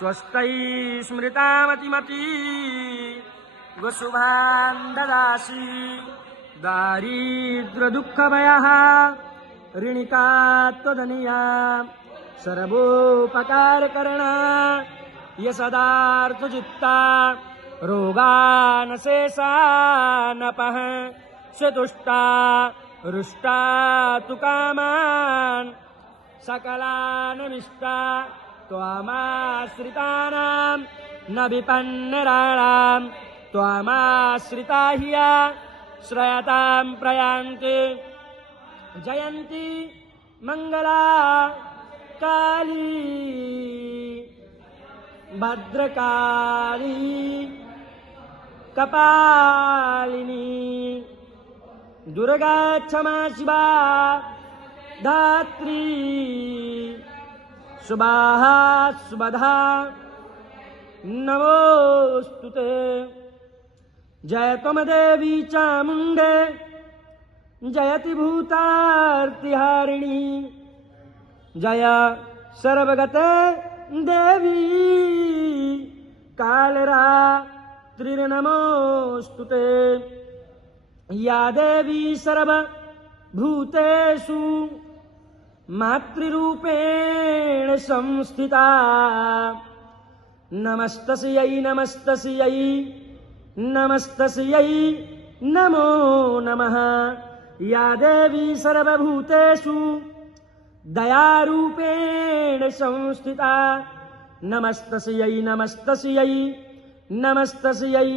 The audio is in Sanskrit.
स्वस्तै स्मृतामतिमती वसुभान् ददासि दारिद्र्यदुःखभयः ऋणिका त्वदनीया सर्वोपकारकरणा यसदार्थचित्ता रोगानशेषानपः स्वतुष्टा रुष्टा तु कामान् सकलानमिष्टा त्वामाश्रितानां न विपन्नराणां त्वामाश्रिता ह्या श्रयतां प्रयान्ति जयन्ती मङ्गला काली भद्रकाली कपालिनी दुर्गा क्षमा शिवा धात्री शुभाः सुभधा नमोस्तुते। जय त्वं देवी चामुण्डे जयति भूतार्तिहारिणी जय सर्वगते देवी कालरात्रिर्नमोस्तुते। या देवी सर्वभूतेषु मातृरूपेण संस्थिता नमस्तस्यै नमस्तस्यै नमस्तस्यै नमो नमः। या देवी सर्वभूतेषु दयारूपेण संस्थिता नमस्तस्यै नमस्तस्यै नमस्तस्यै।